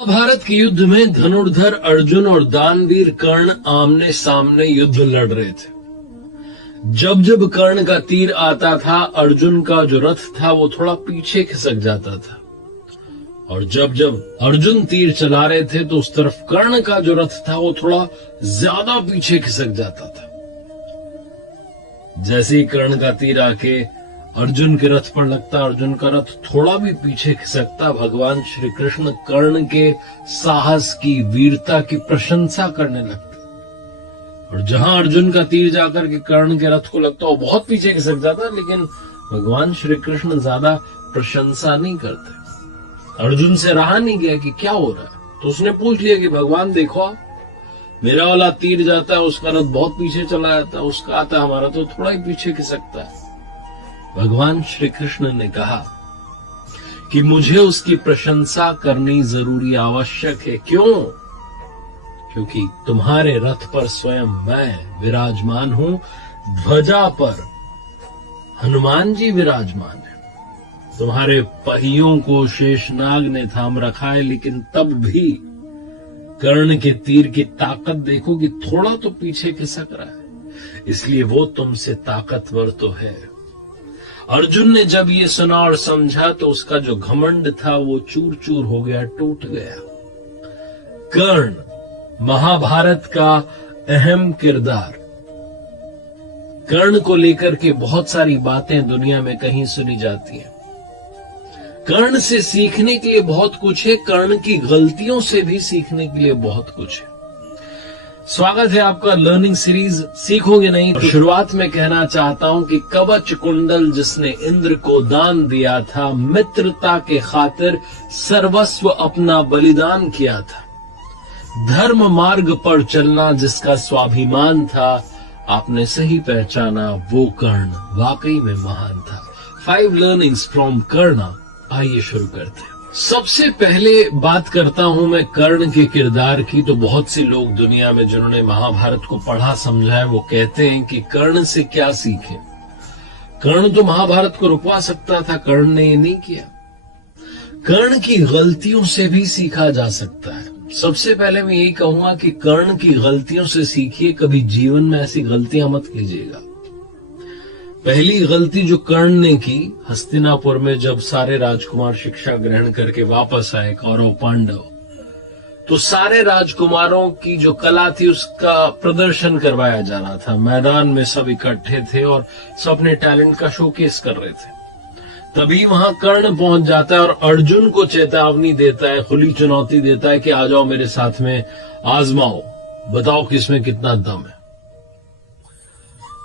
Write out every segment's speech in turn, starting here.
महाभारत के युद्ध में धनुर्धर अर्जुन और दानवीर कर्ण आमने सामने युद्ध लड़ रहे थे। जब जब कर्ण का तीर आता था, अर्जुन का जो रथ था वो थोड़ा पीछे खिसक जाता था, और जब जब अर्जुन तीर चला रहे थे तो उस तरफ कर्ण का जो रथ था वो थोड़ा ज्यादा पीछे खिसक जाता था। जैसे ही कर्ण का तीर आके अर्जुन के रथ पर लगता, अर्जुन का रथ थोड़ा भी पीछे खिसकता, भगवान श्री कृष्ण कर्ण के साहस की, वीरता की प्रशंसा करने लगते। और जहां अर्जुन का तीर जाकर के कर्ण के रथ को लगता, वो बहुत पीछे खिसक जाता, लेकिन भगवान श्री कृष्ण ज्यादा प्रशंसा नहीं करते। अर्जुन से रहा नहीं गया कि क्या हो रहा है, तो उसने पूछ लिया कि भगवान देखो, मेरा वाला तीर जाता है, उसका रथ बहुत पीछे चला जाता है, उसका आता है, हमारा तो थोड़ा ही पीछे खिसकता है। भगवान श्री कृष्ण ने कहा कि मुझे उसकी प्रशंसा करनी जरूरी आवश्यक है। क्यों? क्योंकि तुम्हारे रथ पर स्वयं मैं विराजमान हूं, ध्वजा पर हनुमान जी विराजमान है। तुम्हारे पहियों को शेषनाग ने थाम रखा है, लेकिन तब भी कर्ण के तीर की ताकत देखो कि थोड़ा तो पीछे खिसक रहा है, इसलिए वो तुमसे ताकतवर तो है। अर्जुन ने जब ये सुना और समझा तो उसका जो घमंड था वो चूर चूर हो गया, टूट गया। कर्ण महाभारत का अहम किरदार। कर्ण को लेकर के बहुत सारी बातें दुनिया में कहीं सुनी जाती हैं। कर्ण से सीखने के लिए बहुत कुछ है, कर्ण की गलतियों से भी सीखने के लिए बहुत कुछ है। स्वागत है आपका लर्निंग सीरीज सीखोगे नहीं। तो शुरुआत में कहना चाहता हूं कि कवच कुंडल जिसने इंद्र को दान दिया था, मित्रता के खातिर सर्वस्व अपना बलिदान किया था, धर्म मार्ग पर चलना जिसका स्वाभिमान था, आपने सही पहचाना, वो कर्ण वाकई में महान था। 5 लर्निंग्स फ्रॉम कर्ण। आइए शुरू करते हैं। सबसे पहले बात करता हूं मैं कर्ण के किरदार की। तो बहुत से लोग दुनिया में जिन्होंने महाभारत को पढ़ा समझा है, वो कहते हैं कि कर्ण से क्या सीखे। कर्ण तो महाभारत को रुकवा सकता था, कर्ण ने ये नहीं किया। कर्ण की गलतियों से भी सीखा जा सकता है। सबसे पहले मैं यही कहूंगा कि कर्ण की गलतियों से सीखिए, कभी जीवन में ऐसी गलतियां मत कीजिएगा। पहली गलती जो कर्ण ने की, हस्तिनापुर में जब सारे राजकुमार शिक्षा ग्रहण करके वापस आए, कौरव पांडव, तो सारे राजकुमारों की जो कला थी उसका प्रदर्शन करवाया जा रहा था। मैदान में सब इकट्ठे थे और सब अपने टैलेंट का शोकेस कर रहे थे। तभी वहां कर्ण पहुंच जाता है और अर्जुन को चेतावनी देता है, खुली चुनौती देता है कि आ जाओ मेरे साथ में, आजमाओ, बताओ किसमें कितना दम है।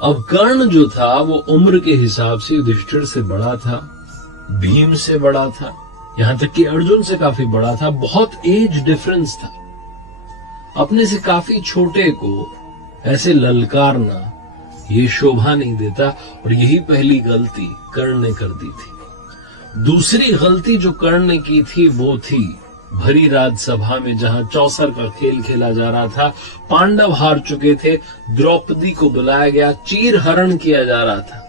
अब कर्ण जो था वो उम्र के हिसाब से युधिष्ठिर से बड़ा था, भीम से बड़ा था, यहां तक कि अर्जुन से काफी बड़ा था। बहुत एज डिफरेंस था। अपने से काफी छोटे को ऐसे ललकारना ये शोभा नहीं देता, और यही पहली गलती कर्ण ने कर दी थी। दूसरी गलती जो कर्ण ने की थी वो थी भरी राजसभा में जहां चौसर का खेल खेला जा रहा था, पांडव हार चुके थे, द्रौपदी को बुलाया गया, चीर हरण किया जा रहा था।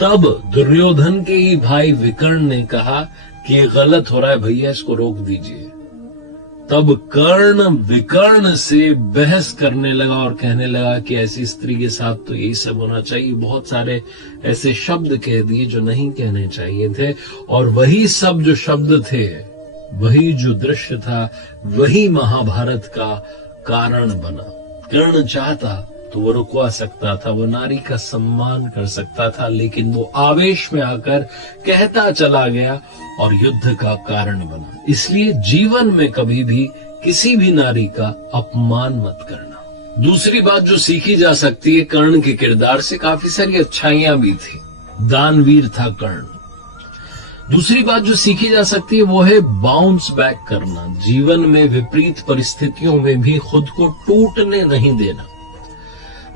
तब दुर्योधन के ही भाई विकर्ण ने कहा कि ये गलत हो रहा है भैया, इसको रोक दीजिए। तब कर्ण विकर्ण से बहस करने लगा और कहने लगा कि ऐसी स्त्री के साथ तो यही सब होना चाहिए। बहुत सारे ऐसे शब्द कह दिए जो नहीं कहने चाहिए थे, और वही सब जो शब्द थे, वही जो दृश्य था, वही महाभारत का कारण बना। कर्ण चाहता तो वो रुकवा सकता था, वो नारी का सम्मान कर सकता था, लेकिन वो आवेश में आकर कहता चला गया और युद्ध का कारण बना। इसलिए जीवन में कभी भी किसी भी नारी का अपमान मत करना। दूसरी बात जो सीखी जा सकती है कर्ण के किरदार से, काफी सारी अच्छाइयां भी थी। दानवीर था कर्ण। दूसरी बात जो सीखी जा सकती है वो है बाउंस बैक करना। जीवन में विपरीत परिस्थितियों में भी खुद को टूटने नहीं देना।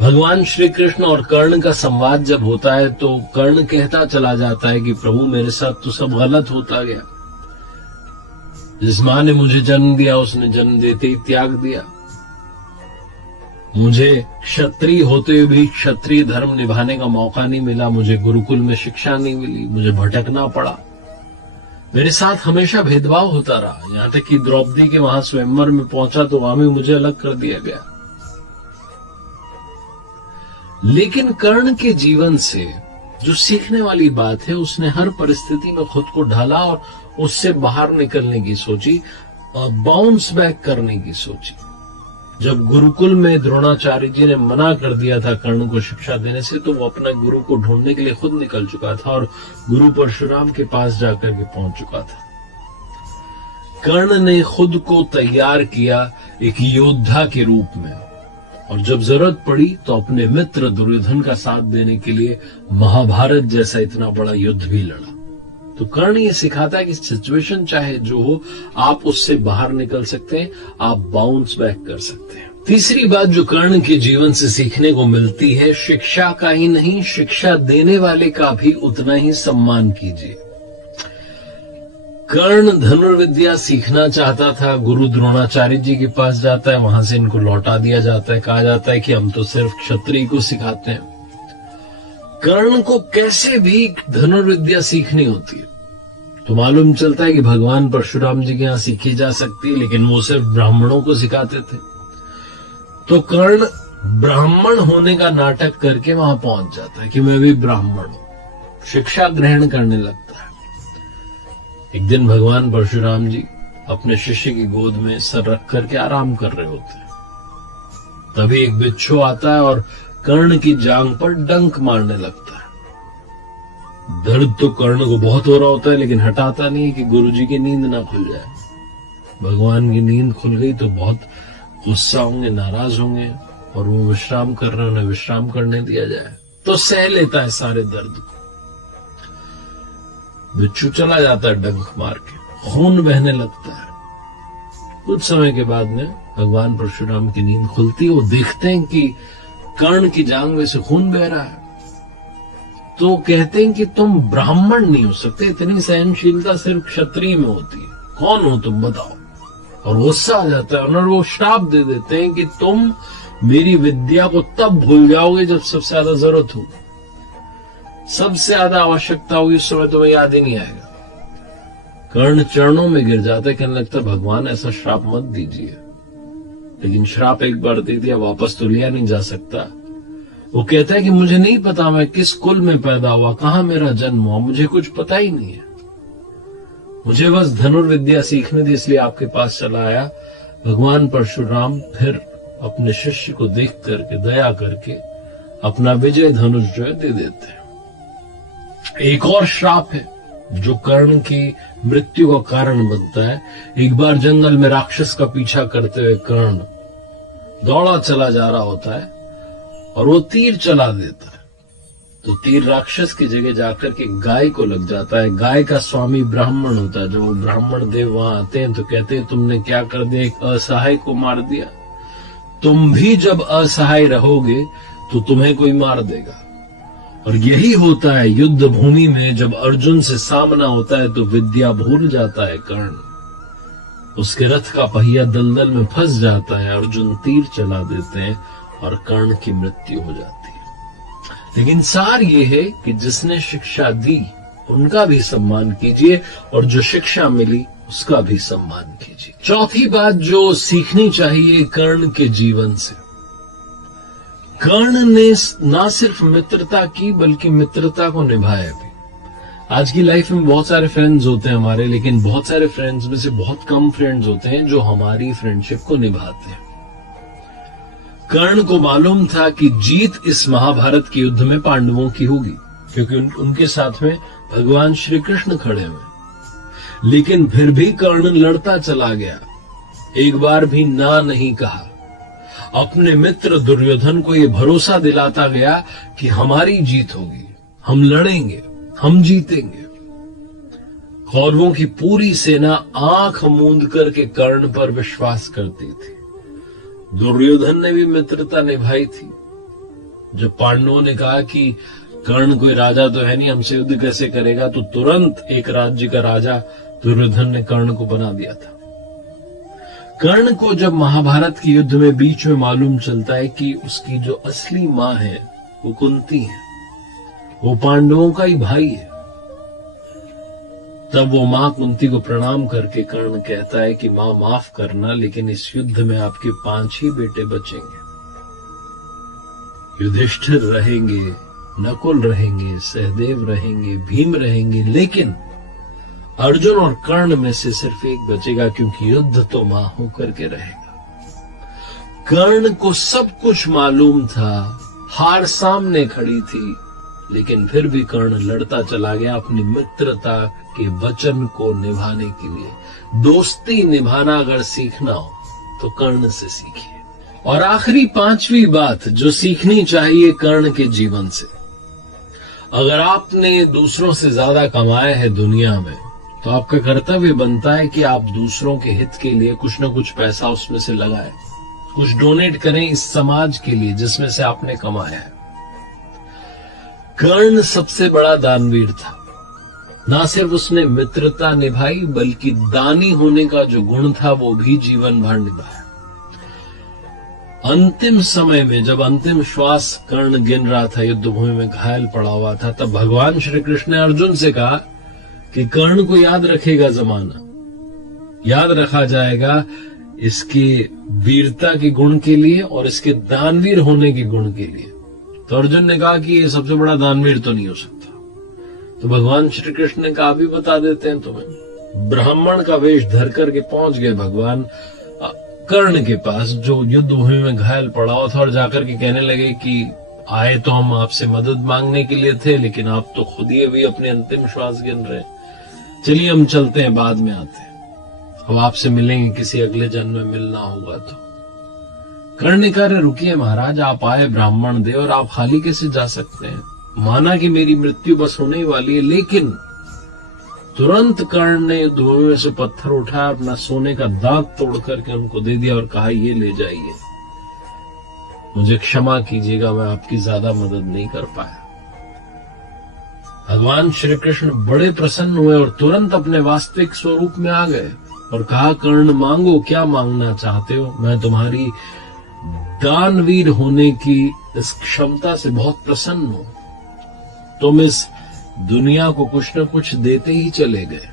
भगवान श्री कृष्ण और कर्ण का संवाद जब होता है तो कर्ण कहता चला जाता है कि प्रभु मेरे साथ तो सब गलत होता गया। जिस मां ने मुझे जन्म दिया उसने जन्म देते ही त्याग दिया। मुझे क्षत्रिय होते हुए भी क्षत्रिय धर्म निभाने का मौका नहीं मिला। मुझे गुरुकुल में शिक्षा नहीं मिली, मुझे भटकना पड़ा। मेरे साथ हमेशा भेदभाव होता रहा, यहां तक कि द्रौपदी के वहां स्वयंवर में पहुंचा तो वहां भी मुझे अलग कर दिया गया। लेकिन कर्ण के जीवन से जो सीखने वाली बात है, उसने हर परिस्थिति में खुद को ढाला और उससे बाहर निकलने की सोची, बाउंस बैक करने की सोची। जब गुरुकुल में द्रोणाचार्य जी ने मना कर दिया था कर्ण को शिक्षा देने से, तो वो अपने गुरु को ढूंढने के लिए खुद निकल चुका था और गुरु परशुराम के पास जाकर के पहुंच चुका था। कर्ण ने खुद को तैयार किया एक योद्धा के रूप में, और जब जरूरत पड़ी तो अपने मित्र दुर्योधन का साथ देने के लिए महाभारत जैसा इतना बड़ा युद्ध भी लड़ा। तो कर्ण ये सिखाता है कि सिचुएशन चाहे जो हो, आप उससे बाहर निकल सकते हैं, आप बाउंस बैक कर सकते हैं। तीसरी बात जो कर्ण के जीवन से सीखने को मिलती है, शिक्षा का ही नहीं, शिक्षा देने वाले का भी उतना ही सम्मान कीजिए। कर्ण धनुर्विद्या सीखना चाहता था, गुरु द्रोणाचार्य जी के पास जाता है, वहां से इनको लौटा दिया जाता है, कहा जाता है कि हम तो सिर्फ क्षत्रिय को सिखाते हैं। कर्ण को कैसे भी धनुर्विद्या सीखनी होती है तो मालूम चलता है कि भगवान परशुराम जी के यहां सीखी जा सकती है, लेकिन वो सिर्फ ब्राह्मणों को सिखाते थे। तो कर्ण ब्राह्मण होने का नाटक करके वहां पहुंच जाता है कि मैं भी ब्राह्मण हूं, शिक्षा ग्रहण करने लगता है। एक दिन भगवान परशुराम जी अपने शिष्य की गोद में सर रख करके आराम कर रहे होते हैं, तभी एक बिच्छू आता है और कर्ण की जांघ पर डंक मारने लगता है। दर्द तो कर्ण को बहुत हो रहा होता है, लेकिन हटाता नहीं कि गुरुजी की नींद ना खुल जाए। भगवान की नींद खुल गई तो बहुत गुस्सा होंगे, नाराज होंगे, और वो विश्राम कर रहे हैं, उन्हें विश्राम करने दिया जाए तो सह लेता है सारे दर्द को। बिच्छू चला जाता है डंक मार के, खून बहने लगता है। कुछ समय के बाद में भगवान परशुराम की नींद खुलती है, वो देखते हैं कि कर्ण की जांघ में से खून बह रहा है। तो कहते हैं कि तुम ब्राह्मण नहीं हो सकते, इतनी सहनशीलता सिर्फ क्षत्रिय में होती है, कौन हो तुम बताओ। और गुस्सा आ जाता है और वो श्राप दे देते हैं कि तुम मेरी विद्या को तब भूल जाओगे जब सबसे ज्यादा जरूरत होगी, सबसे ज्यादा आवश्यकता होगी, उस समय तुम्हें याद ही नहीं आएगा। कर्ण चरणों में गिर जाता है, कहने लगता है भगवान ऐसा श्राप मत दीजिए। लेकिन श्राप एक बार दे दिया, वापस तो लिया नहीं जा सकता। वो कहता है कि मुझे नहीं पता मैं किस कुल में पैदा हुआ, कहां मेरा जन्म हुआ, मुझे कुछ पता ही नहीं है। मुझे बस धनुर्विद्या सीखने थी, इसलिए आपके पास चला आया। भगवान परशुराम फिर अपने शिष्य को देख करके, दया करके अपना विजय धनुष जो है दे देते हैं। एक और श्राप है जो कर्ण की मृत्यु का कारण बनता है। एक बार जंगल में राक्षस का पीछा करते हुए कर्ण दौड़ा चला जा रहा होता है और वो तीर चला देता है, तो तीर राक्षस की जगह जाकर के गाय को लग जाता है। गाय का स्वामी ब्राह्मण होता है। जब वो ब्राह्मण देव वहां आते हैं तो कहते हैं तुमने क्या कर दिया, एक असहाय को मार दिया। तुम भी जब असहाय रहोगे तो तुम्हें कोई मार देगा। और यही होता है युद्ध भूमि में, जब अर्जुन से सामना होता है तो विद्या भूल जाता है कर्ण, उसके रथ का पहिया दलदल में फंस जाता है, अर्जुन तीर चला देते हैं और कर्ण की मृत्यु हो जाती है। लेकिन सार ये है कि जिसने शिक्षा दी उनका भी सम्मान कीजिए और जो शिक्षा मिली उसका भी सम्मान कीजिए। चौथी बात जो सीखनी चाहिए कर्ण के जीवन से, कर्ण ने ना सिर्फ मित्रता की बल्कि मित्रता को निभाया भी। आज की लाइफ में बहुत सारे फ्रेंड्स होते हैं हमारे, लेकिन बहुत सारे फ्रेंड्स में से बहुत कम फ्रेंड्स होते हैं जो हमारी फ्रेंडशिप को निभाते हैं। कर्ण को मालूम था कि जीत इस महाभारत के युद्ध में पांडवों की होगी, क्योंकि उनके साथ में भगवान श्री कृष्ण खड़े हुए। लेकिन फिर भी कर्ण लड़ता चला गया, एक बार भी ना नहीं कहा। अपने मित्र दुर्योधन को यह भरोसा दिलाता गया कि हमारी जीत होगी, हम लड़ेंगे, हम जीतेंगे। कौरवों की पूरी सेना आंख मूंद करके कर्ण पर विश्वास करती थी। दुर्योधन ने भी मित्रता निभाई थी। जब पांडवों ने कहा कि कर्ण कोई राजा तो है नहीं, हमसे युद्ध कैसे करेगा, तो तुरंत एक राज्य का राजा दुर्योधन ने कर्ण को बना दिया था। कर्ण को जब महाभारत के युद्ध में बीच में मालूम चलता है कि उसकी जो असली मां है वो कुंती है, वो पांडवों का ही भाई है, तब वो मां कुंती को प्रणाम करके कर्ण कहता है कि मां माफ करना, लेकिन इस युद्ध में आपके 5 ही बेटे बचेंगे। युधिष्ठिर रहेंगे, नकुल रहेंगे, सहदेव रहेंगे, भीम रहेंगे, लेकिन अर्जुन और कर्ण में से सिर्फ एक बचेगा, क्योंकि युद्ध तो मां होकर के रहेगा। कर्ण को सब कुछ मालूम था, हार सामने खड़ी थी, लेकिन फिर भी कर्ण लड़ता चला गया अपनी मित्रता के वचन को निभाने के लिए। दोस्ती निभाना अगर सीखना हो तो कर्ण से सीखिए। और आखिरी 5वीं बात जो सीखनी चाहिए कर्ण के जीवन से, अगर आपने दूसरों से ज्यादा कमाया है दुनिया में, तो आपका कर्तव्य बनता है कि आप दूसरों के हित के लिए कुछ न कुछ पैसा उसमें से लगाएं, कुछ डोनेट करें इस समाज के लिए जिसमें से आपने कमाया है। कर्ण सबसे बड़ा दानवीर था। ना सिर्फ उसने मित्रता निभाई, बल्कि दानी होने का जो गुण था वो भी जीवन भर निभाया। अंतिम समय में जब अंतिम श्वास कर्ण गिन रहा था, युद्धभूमि में घायल पड़ा हुआ था, तब भगवान श्री कृष्ण ने अर्जुन से कहा कि कर्ण को याद रखेगा जमाना, याद रखा जाएगा इसके वीरता के गुण के लिए और इसके दानवीर होने के गुण के लिए। तो अर्जुन ने कहा कि ये सबसे बड़ा दानवीर तो नहीं हो सकता। तो भगवान श्री कृष्ण ने कहा भी बता देते हैं तुम्हें। ब्राह्मण का वेश धर करके पहुंच गए भगवान कर्ण के पास, जो युद्ध भूमि में घायल पड़ा हुआ था, और जाकर के कहने लगे कि आए तो हम आपसे मदद मांगने के लिए थे, लेकिन आप तो खुद ही अभी अपने अंतिम श्वास गिन रहे हैं। चलिए हम चलते हैं, बाद में आते हैं, अब आपसे मिलेंगे, किसी अगले जन्म में मिलना होगा तो। कर्ण ने कहा रुकिए महाराज, आप आए ब्राह्मण दे और आप खाली कैसे जा सकते हैं? माना कि मेरी मृत्यु बस होने ही वाली है, लेकिन तुरंत कर्ण ने युद्धभूमि में से पत्थर उठाया, अपना सोने का दांत तोड़ करके उनको दे दिया और कहा ये ले जाइए, मुझे क्षमा कीजिएगा, मैं आपकी ज्यादा मदद नहीं कर पाया। भगवान श्री कृष्ण बड़े प्रसन्न हुए और तुरंत अपने वास्तविक स्वरूप में आ गए और कहा कर्ण मांगो, क्या मांगना चाहते हो? मैं तुम्हारी दानवीर होने की इस क्षमता से बहुत प्रसन्न हूं। तुम इस दुनिया को कुछ न कुछ देते ही चले गए।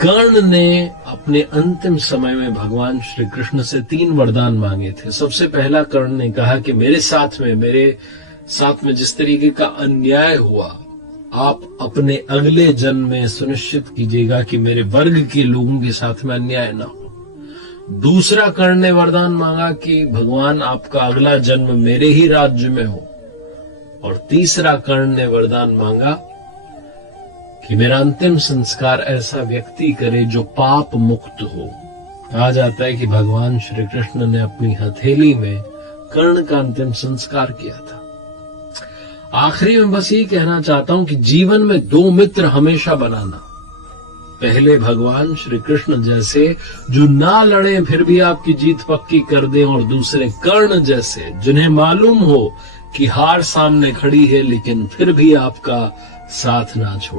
कर्ण ने अपने अंतिम समय में भगवान श्री कृष्ण से 3 वरदान मांगे थे। सबसे पहला कर्ण ने कहा कि मेरे साथ में जिस तरीके का अन्याय हुआ, आप अपने अगले जन्म में सुनिश्चित कीजिएगा कि मेरे वर्ग के लोगों के साथ में अन्याय ना हो। दूसरा कर्ण ने वरदान मांगा कि भगवान आपका अगला जन्म मेरे ही राज्य में हो। और तीसरा कर्ण ने वरदान मांगा कि मेरा अंतिम संस्कार ऐसा व्यक्ति करे जो पाप मुक्त हो। कहा जाता है कि भगवान श्री कृष्ण ने अपनी हथेली में कर्ण का अंतिम संस्कार किया था। आखिरी में बस ये कहना चाहता हूं कि जीवन में 2 मित्र हमेशा बनाना। पहले भगवान श्री कृष्ण जैसे जो ना लड़े फिर भी आपकी जीत पक्की कर दें, और दूसरे कर्ण जैसे जिन्हें मालूम हो कि हार सामने खड़ी है लेकिन फिर भी आपका साथ ना छोड़े।